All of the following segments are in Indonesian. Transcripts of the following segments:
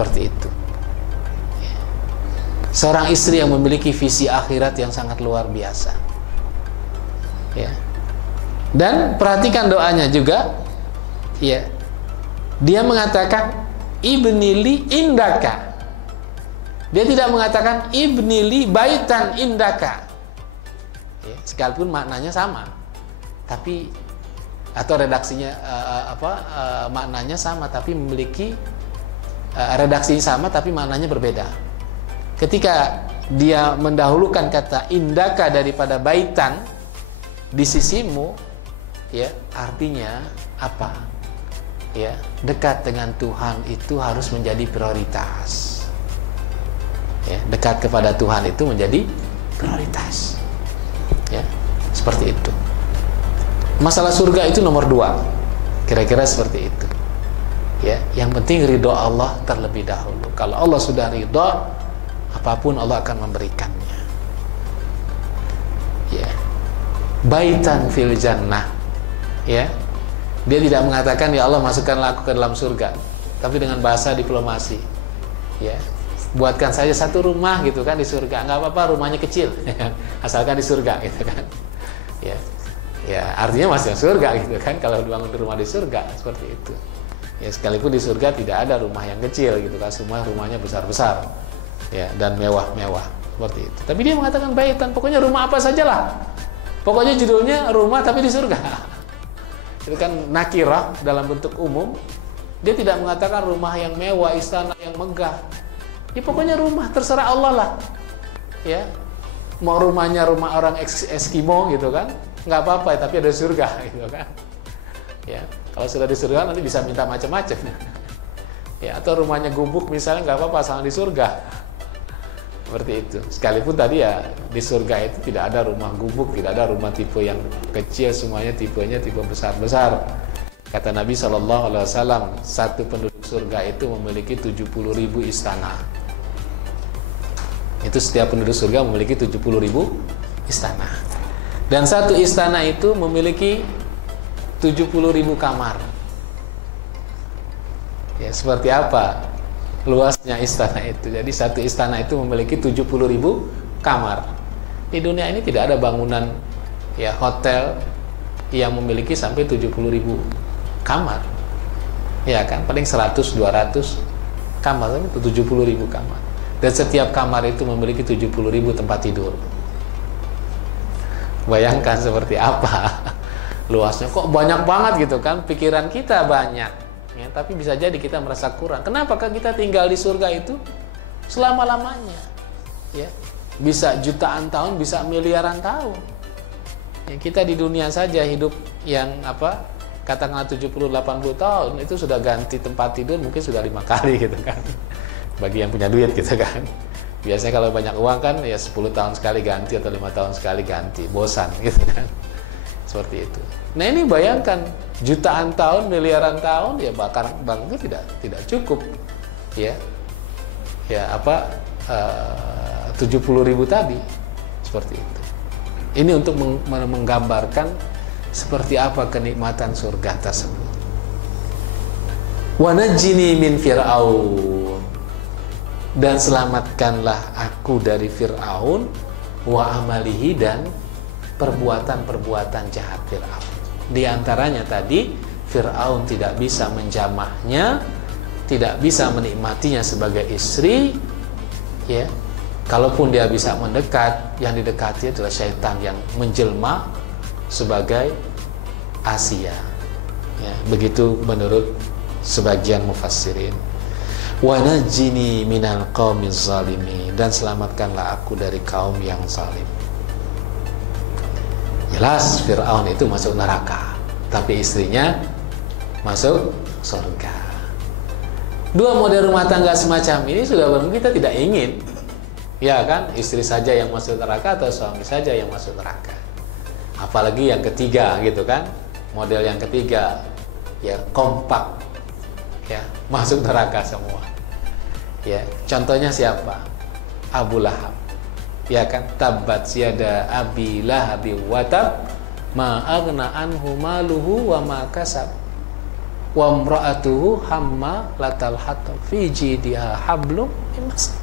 Seperti itu. Seorang istri yang memiliki visi akhirat yang sangat luar biasa. Ya. Dan perhatikan doanya juga. Ya. Dia mengatakan ibnili indaka. Dia tidak mengatakan ibnili baitan indaka. Ya, sekalipun maknanya sama. Tapi atau redaksinya maknanya sama tapi memiliki redaksinya sama tapi maknanya berbeda. Ketika dia mendahulukan kata indaka daripada baitan di sisimu, ya artinya apa? Ya, dekat dengan Tuhan itu harus menjadi prioritas. Ya, dekat kepada Tuhan itu menjadi prioritas. Ya, seperti itu. Masalah surga itu nomor 2. Kira-kira seperti itu. Ya, yang penting ridho Allah terlebih dahulu. Kalau Allah sudah ridho, apapun Allah akan memberikannya. Ya. Baitan fil jannah. Ya. Dia tidak mengatakan ya Allah masukkanlah aku ke dalam surga, tapi dengan bahasa diplomasi. Ya. Buatkan saja satu rumah gitu kan di surga. Enggak apa-apa rumahnya kecil. Asalkan di surga gitu kan. Ya. Ya, artinya masuk surga gitu kan kalau dibangun rumah di surga seperti itu. Ya, sekalipun di surga tidak ada rumah yang kecil gitu kan, semua rumahnya besar-besar. Ya, dan mewah-mewah seperti itu. Tapi dia mengatakan baitan, pokoknya rumah apa sajalah. Pokoknya judulnya rumah tapi di surga. Itu kan nakirah dalam bentuk umum. Dia tidak mengatakan rumah yang mewah, istana yang megah. Ya pokoknya rumah terserah Allah lah. Ya. Mau rumahnya rumah orang Eskimo gitu kan, nggak apa-apa tapi ada surga gitu kan. Ya, kalau sudah di surga nanti bisa minta macam-macam. Ya, atau rumahnya gubuk misalnya nggak apa-apa asal di surga. Seperti itu. Sekalipun tadi ya di surga itu tidak ada rumah gubuk, tidak ada rumah tipe yang kecil, semuanya tipenya tipe besar-besar. Kata Nabi SAW, satu penduduk surga itu memiliki 70.000 istana. Itu setiap penduduk surga memiliki 70.000 istana. Dan satu istana itu memiliki 70.000 kamar. Ya, seperti apa luasnya istana itu? Jadi satu istana itu memiliki 70.000 kamar. Di dunia ini tidak ada bangunan ya hotel yang memiliki sampai 70.000 kamar. Ya kan, paling 100-200 kamar, tapi 70.000 kamar. Dan setiap kamar itu memiliki 70.000 tempat tidur. Bayangkan seperti apa luasnya, kok banyak banget gitu kan. Pikiran kita banyak ya, tapi bisa jadi kita merasa kurang. Kenapakah kita tinggal di surga itu selama-lamanya ya, bisa jutaan tahun, bisa miliaran tahun ya. Kita di dunia saja hidup yang katakanlah 70-80 tahun, itu sudah ganti tempat tidur mungkin sudah 5 kali gitu kan, bagi yang punya duit gitu kan. Biasanya kalau banyak uang kan ya 10 tahun sekali ganti atau 5 tahun sekali ganti, bosan gitu kan. Seperti itu. Nah ini bayangkan jutaan tahun, miliaran tahun ya bahkan itu tidak cukup ya. Ya 70.000 tadi seperti itu. Ini untuk menggambarkan seperti apa kenikmatan surga tersebut. Wa najjini min fir'aun, dan selamatkanlah aku dari Fir'aun, wa amalihi, dan perbuatan-perbuatan jahat Fir'aun. Di antaranya tadi Fir'aun tidak bisa menjamahnya, tidak bisa menikmatinya sebagai istri ya. Kalaupun dia bisa mendekat, yang didekati adalah syaitan yang menjelma sebagai Asia ya, begitu menurut sebagian mufassirin. Wa najjini minal qaumiz zalimin, dan selamatkanlah aku dari kaum yang zalim. Jelas Fir'aun itu masuk neraka, tapi istrinya masuk surga. Dua model rumah tangga semacam ini sudah barang kita tidak ingin, ya kan? Istri saja yang masuk neraka atau suami saja yang masuk neraka. Apalagi yang ketiga gitu kan? Model yang ketiga ya kompak, ya masuk neraka semua. Ya, contohnya siapa? Abu Lahab. Ya kan, tabbat yada abi lahabi wa tab ma aghna anhu maluhu wa ma kasab. wa imra'atuhu hammalatal hatab fi jidiha hablum min masad.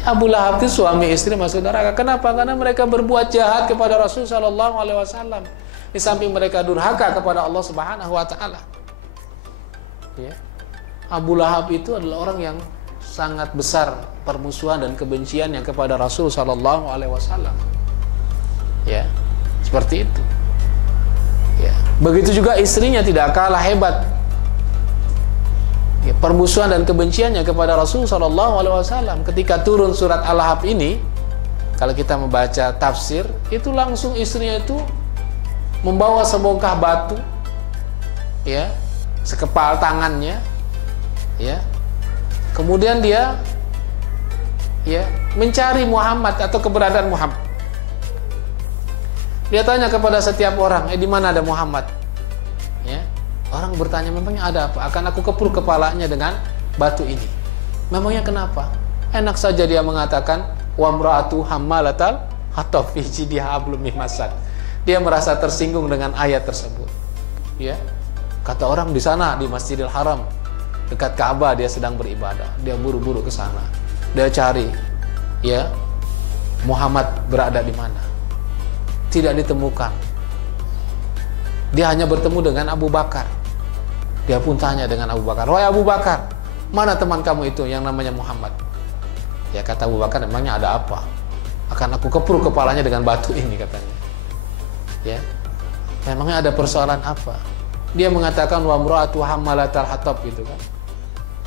Abu Lahab itu suami istri masuk neraka. Kenapa? Karena mereka berbuat jahat kepada Rasul sallallahu alaihi wasallam. Di samping mereka durhaka kepada Allah Subhanahu wa taala. Ya. Abu Lahab itu adalah orang yang sangat besar permusuhan dan kebenciannya kepada Rasul sallallahu alaihi wasallam. Ya. Seperti itu. Ya. Begitu juga istrinya tidak kalah hebat. Ya, permusuhan dan kebenciannya kepada Rasul sallallahu alaihi wasallam. Ketika turun surat Al-Lahab ini, kalau kita membaca tafsir, itu langsung istrinya itu membawa sebongkah batu, ya, sekepal tangannya, ya. Kemudian dia, ya, mencari Muhammad atau keberadaan Muhammad. Dia tanya kepada setiap orang, di mana ada Muhammad? Ya. Orang bertanya, memangnya ada apa? Akan aku kepul kepalanya dengan batu ini. Memangnya kenapa? Enak saja dia mengatakan, wa imra'atu hammalatal hatab fi jidiha hablum min masad. Dia merasa tersinggung dengan ayat tersebut. Ya. Kata orang di sana di Masjidil Haram dekat Ka'bah dia sedang beribadah. Dia buru-buru ke sana. Dia cari, ya, Muhammad berada di mana? Tidak ditemukan. Dia hanya bertemu dengan Abu Bakar. Dia pun tanya dengan Abu Bakar, "Wahai Abu Bakar, mana teman kamu itu yang namanya Muhammad?" Ya, kata Abu Bakar, "Emangnya ada apa? Akan aku kepul kepalanya dengan batu ini," katanya. Ya, memangnya ada persoalan apa? Dia mengatakan wa imra'atu hammalatal hatab gitu kan.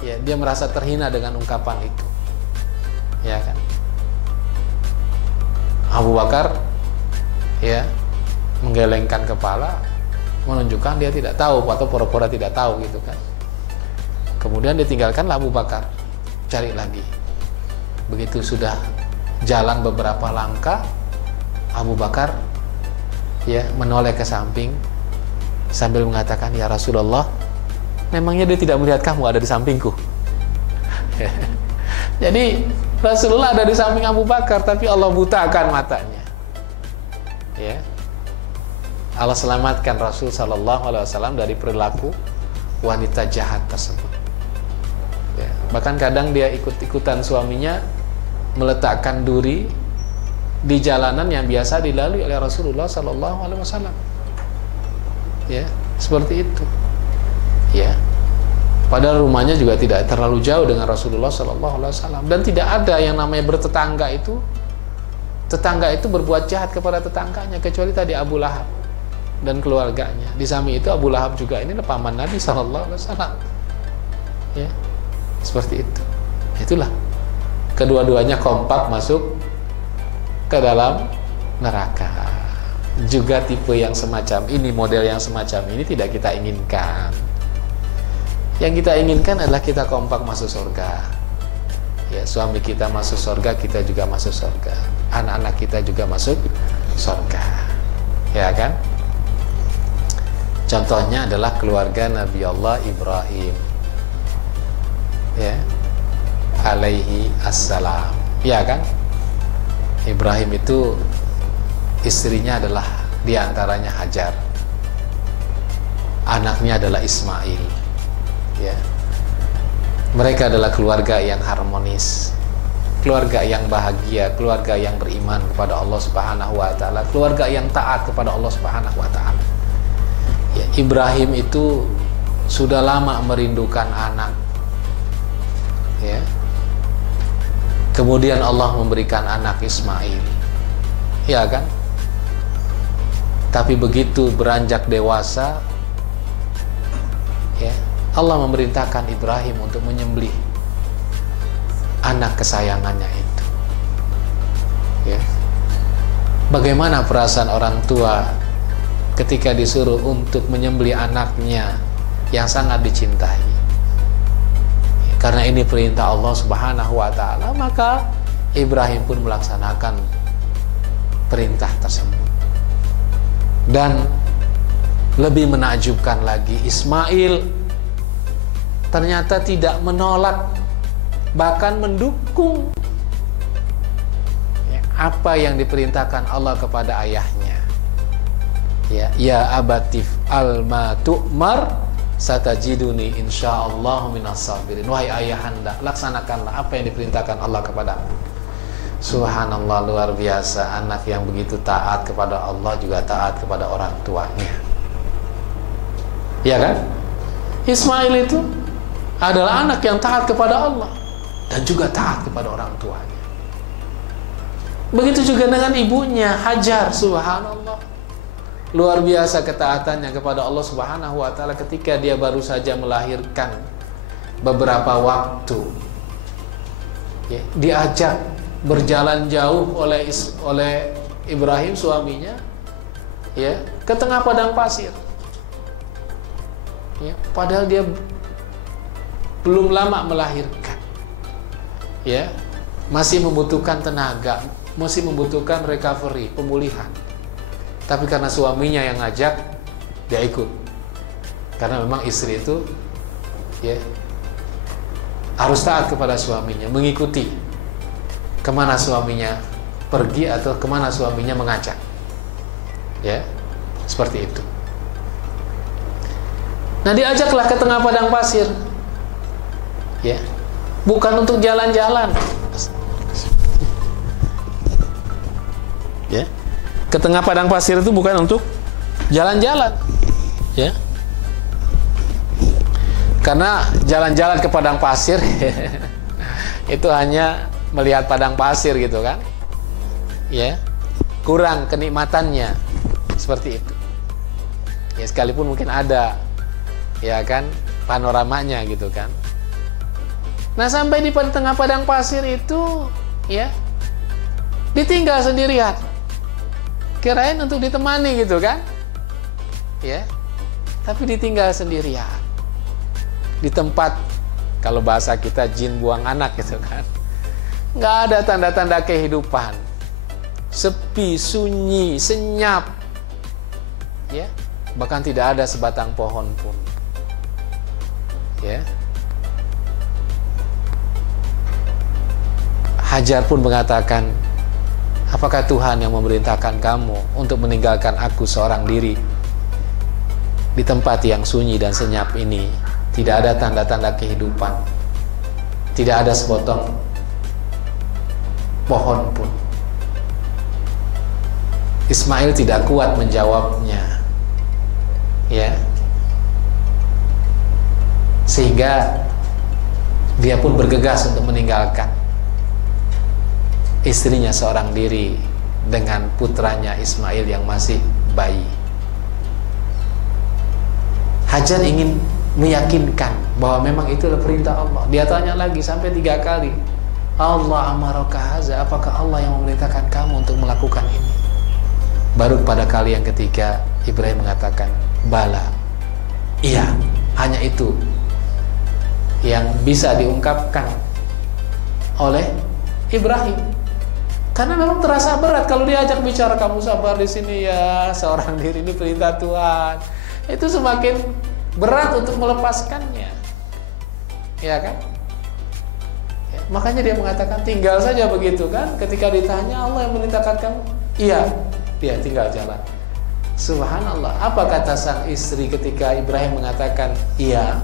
Ya, dia merasa terhina dengan ungkapan itu. Ya kan? Abu Bakar, ya, menggelengkan kepala, menunjukkan dia tidak tahu atau pura-pura tidak tahu gitu kan. Kemudian ditinggalkanlah Abu Bakar, cari lagi. Begitu sudah jalan beberapa langkah, Abu Bakar, ya, menoleh ke samping sambil mengatakan, "Ya Rasulullah, memangnya dia tidak melihat kamu ada di sampingku?" Jadi Rasulullah ada di samping Abu Bakar, tapi Allah butakan matanya. Ya, Allah selamatkan Rasul sallallahu alaihi wasallam dari perilaku wanita jahat tersebut. Ya, bahkan kadang dia ikut-ikutan suaminya meletakkan duri di jalanan yang biasa dilalui oleh Rasulullah sallallahu alaihi wasallam. Ya, seperti itu. Ya. Padahal rumahnya juga tidak terlalu jauh dengan Rasulullah sallallahu alaihi wasallam, dan tidak ada yang namanya bertetangga itu. Tetangga itu berbuat jahat kepada tetangganya, kecuali tadi Abu Lahab dan keluarganya. Di samping itu Abu Lahab juga ini paman Nabi sallallahu alaihi wasallam. Ya. Seperti itu. Itulah. Kedua-duanya kompak masuk ke dalam neraka. Juga tipe yang semacam ini, model yang semacam ini tidak kita inginkan. Yang kita inginkan adalah kita kompak masuk surga. Ya, suami kita masuk surga, kita juga masuk surga. Anak-anak kita juga masuk surga. Ya kan? Contohnya adalah keluarga Nabi Allah Ibrahim. Ya. Alaihi assalam. Ya kan? Ibrahim itu istrinya adalah diantaranya Hajar, anaknya adalah Ismail. Ya, mereka adalah keluarga yang harmonis, keluarga yang bahagia, keluarga yang beriman kepada Allah Subhanahu wa taala, keluarga yang taat kepada Allah Subhanahu wa taala. Ya, Ibrahim itu sudah lama merindukan anak. Ya. Kemudian Allah memberikan anak Ismail. Ya kan? Tapi begitu beranjak dewasa, ya, Allah memerintahkan Ibrahim untuk menyembelih anak kesayangannya itu. Ya. Bagaimana perasaan orang tua ketika disuruh untuk menyembelih anaknya yang sangat dicintai? Ya, karena ini perintah Allah Subhanahu wa taala, maka Ibrahim pun melaksanakan perintah tersebut. Dan lebih menakjubkan lagi, Ismail ternyata tidak menolak, bahkan mendukung ya, apa yang diperintahkan Allah kepada ayahnya. Ya, ya abatif al ma tu'mar satajiduni insyaallah minas sabirin. Wahai ayahanda, laksanakanlah apa yang diperintahkan Allah kepadamu. Subhanallah, luar biasa. Anak yang begitu taat kepada Allah juga taat kepada orang tuanya. Ya kan? Ismail itu adalah anak yang taat kepada Allah dan juga taat kepada orang tuanya. Begitu juga dengan ibunya Hajar. Subhanallah, luar biasa ketaatannya kepada Allah Subhanahu wa ta'ala ketika dia baru saja melahirkan beberapa waktu. Ya, diajak berjalan jauh oleh Ibrahim suaminya, ya, ke tengah padang pasir. Ya, padahal dia belum lama melahirkan. Ya, masih membutuhkan tenaga, masih membutuhkan recovery, pemulihan. Tapi karena suaminya yang ngajak, dia ikut. Karena memang istri itu, ya, harus taat kepada suaminya, mengikuti kemana suaminya pergi atau kemana suaminya mengajak. Ya, seperti itu. Nah, diajaklah ke tengah padang pasir. Ya, bukan untuk jalan-jalan. Ya, ke tengah padang pasir itu bukan untuk jalan-jalan. Ya, karena jalan-jalan ke padang pasir itu hanya melihat padang pasir gitu kan, ya, kurang kenikmatannya seperti itu. Ya, sekalipun mungkin ada, ya kan, panoramanya gitu kan. Nah, sampai di tengah padang pasir itu, ya, ditinggal sendirian. Kirain untuk ditemani gitu kan, ya, tapi ditinggal sendirian di tempat, kalau bahasa kita, jin buang anak gitu kan. Nggak ada tanda-tanda kehidupan, sepi, sunyi, senyap, ya, bahkan tidak ada sebatang pohon pun. Ya, Hajar pun mengatakan, apakah Tuhan yang memerintahkan kamu untuk meninggalkan aku seorang diri di tempat yang sunyi dan senyap ini? Tidak ada tanda-tanda kehidupan, tidak ada sepotong pohon pun. Ismail tidak kuat menjawabnya, ya, sehingga dia pun bergegas untuk meninggalkan istrinya seorang diri dengan putranya Ismail yang masih bayi. Hajar ingin meyakinkan bahwa memang itulah perintah Allah. Dia tanya lagi sampai 3 kali, Allah amaraka haza, apakah Allah yang memerintahkan kamu untuk melakukan ini? Baru pada kali yang ketiga Ibrahim mengatakan, bala, iya, hanya itu yang bisa diungkapkan oleh Ibrahim. Karena memang terasa berat kalau diajak bicara, kamu sabar di sini ya, seorang diri ini perintah Tuhan. Itu semakin berat untuk melepaskannya, ya kan? Ya, makanya dia mengatakan tinggal saja begitu kan? Ketika ditanya Allah yang memerintahkan kamu, iya, dia tinggal jalan. Subhanallah, apa kata sang istri ketika Ibrahim mengatakan iya?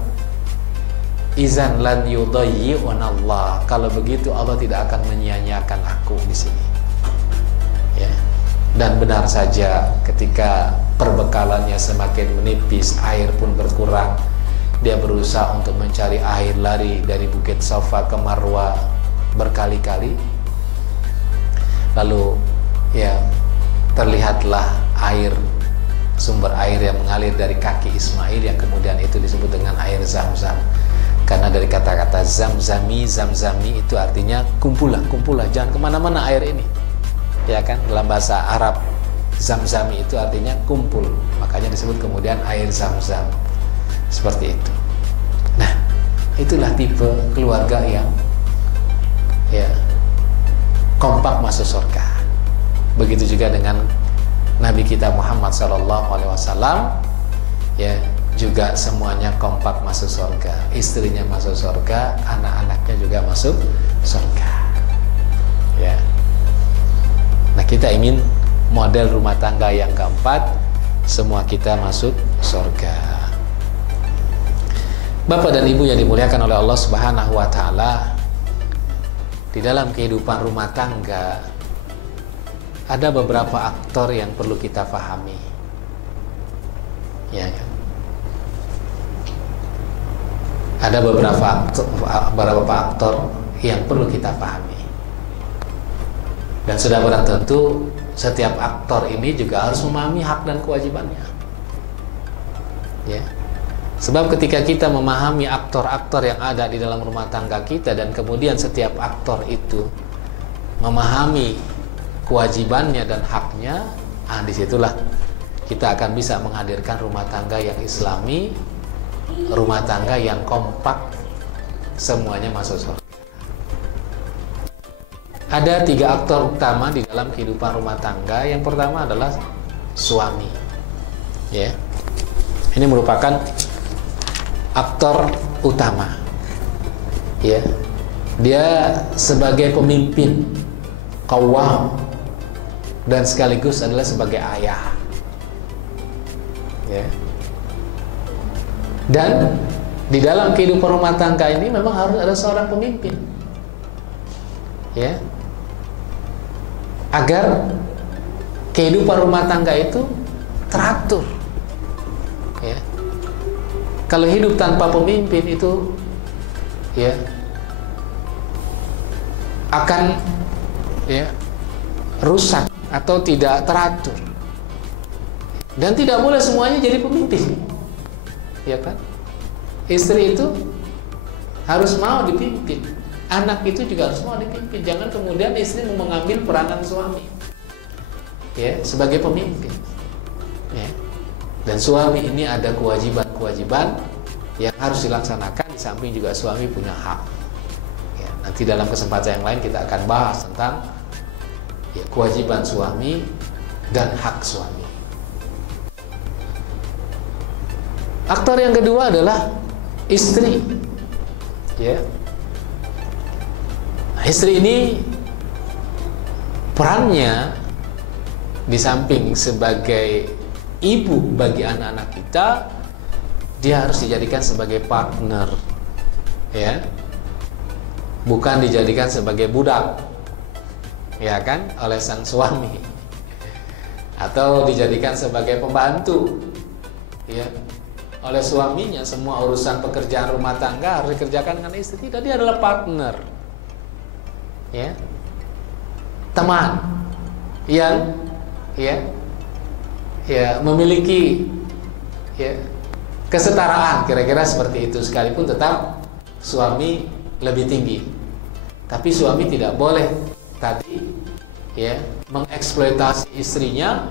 Izan lan yudayyi'una Allah. Kalau begitu Allah tidak akan menyia-nyiakan aku di sini. Ya. Dan benar saja ketika perbekalannya semakin menipis, air pun berkurang, dia berusaha untuk mencari air, lari dari Bukit Safa ke Marwa berkali-kali. Lalu ya terlihatlah air, sumber air yang mengalir dari kaki Ismail yang kemudian itu disebut dengan air Zam-Zam. Karena dari kata-kata zamzami, zamzami itu artinya kumpulah, jangan kemana-mana air ini, ya kan? Dalam bahasa Arab, zamzami itu artinya kumpul, makanya disebut kemudian air Zam-Zam, seperti itu. Nah, itulah tipe keluarga yang ya kompak masuk surga. Begitu juga dengan Nabi kita Muhammad SAW, ya, juga semuanya kompak masuk surga. Istrinya masuk surga, anak-anaknya juga masuk surga, ya. Nah, kita ingin model rumah tangga yang keempat, semua kita masuk surga. Bapak dan Ibu yang dimuliakan oleh Allah Subhanahu wa taala, di dalam kehidupan rumah tangga ada beberapa aktor yang perlu kita pahami. Ya kan? Ada beberapa aktor yang perlu kita pahami. Dan sudah barang tentu setiap aktor ini juga harus memahami hak dan kewajibannya. Ya. Sebab ketika kita memahami aktor-aktor yang ada di dalam rumah tangga kita, dan kemudian setiap aktor itu memahami kewajibannya dan haknya, disitulah kita akan bisa menghadirkan rumah tangga yang islami, rumah tangga yang kompak, semuanya masuk surga. Ada 3 aktor utama di dalam kehidupan rumah tangga. Yang pertama adalah suami. Ya. Ini merupakan aktor utama. Ya. Dia sebagai pemimpin, qawwam, dan sekaligus adalah sebagai ayah. Ya. Dan di dalam kehidupan rumah tangga ini memang harus ada seorang pemimpin. Ya. Agar kehidupan rumah tangga itu teratur. Ya. Kalau hidup tanpa pemimpin itu ya akan ya rusak atau tidak teratur. Dan tidak boleh semuanya jadi pemimpin. Ya kan? Istri itu harus mau dipimpin. Anak itu juga harus mau dipimpin. Jangan kemudian istri mengambil peranan suami. Ya, sebagai pemimpin. Ya. Dan suami ini ada kewajiban-kewajiban yang harus dilaksanakan, di samping juga suami punya hak. Ya, nanti dalam kesempatan yang lain kita akan bahas tentang ya, kewajiban suami dan hak suami. Aktor yang kedua adalah istri. Ya. Istri ini perannya di samping sebagai ibu bagi anak-anak kita, dia harus dijadikan sebagai partner, ya, bukan dijadikan sebagai budak, ya kan, oleh sang suami, atau dijadikan sebagai pembantu, ya, oleh suaminya. Semua urusan pekerjaan rumah tangga harus dikerjakan dengan istri. Tidak, dia adalah partner, ya, teman yang memiliki kesetaraan, kira-kira seperti itu. Sekalipun tetap suami lebih tinggi, tapi suami tidak boleh mengeksploitasi istrinya,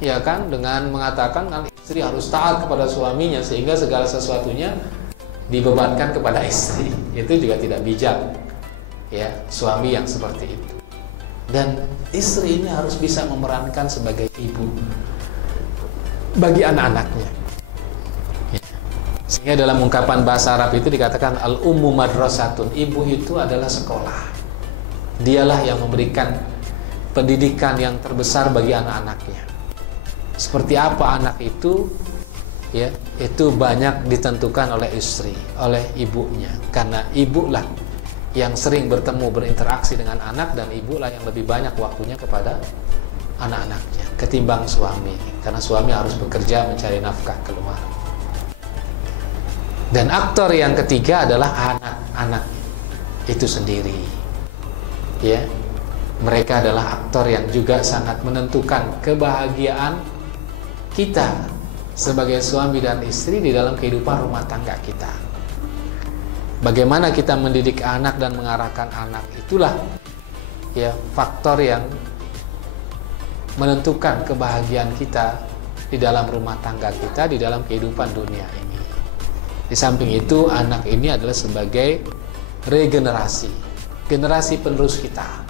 ya kan, dengan mengatakan kan istri harus taat kepada suaminya sehingga segala sesuatunya dibebankan kepada istri. Itu juga tidak bijak, ya, suami yang seperti itu. Dan istri ini harus bisa memerankan sebagai ibu bagi anak-anaknya. Ya. Sehingga dalam ungkapan bahasa Arab itu dikatakan al-ummu madrasatun, ibu itu adalah sekolah. Dialah yang memberikan pendidikan yang terbesar bagi anak-anaknya. Seperti apa anak itu, ya, itu banyak ditentukan oleh istri, oleh ibunya. Karena ibulah yang sering bertemu, berinteraksi dengan anak, dan ibulah yang lebih banyak waktunya kepada anak-anaknya ketimbang suami, karena suami harus bekerja mencari nafkah keluar. Dan aktor yang ketiga adalah anak-anak itu sendiri, ya, mereka adalah aktor yang juga sangat menentukan kebahagiaan kita sebagai suami dan istri di dalam kehidupan rumah tangga kita. Bagaimana kita mendidik anak dan mengarahkan anak, itulah ya faktor yang menentukan kebahagiaan kita di dalam rumah tangga kita, di dalam kehidupan dunia ini. Di samping itu, anak ini adalah sebagai regenerasi, generasi penerus kita.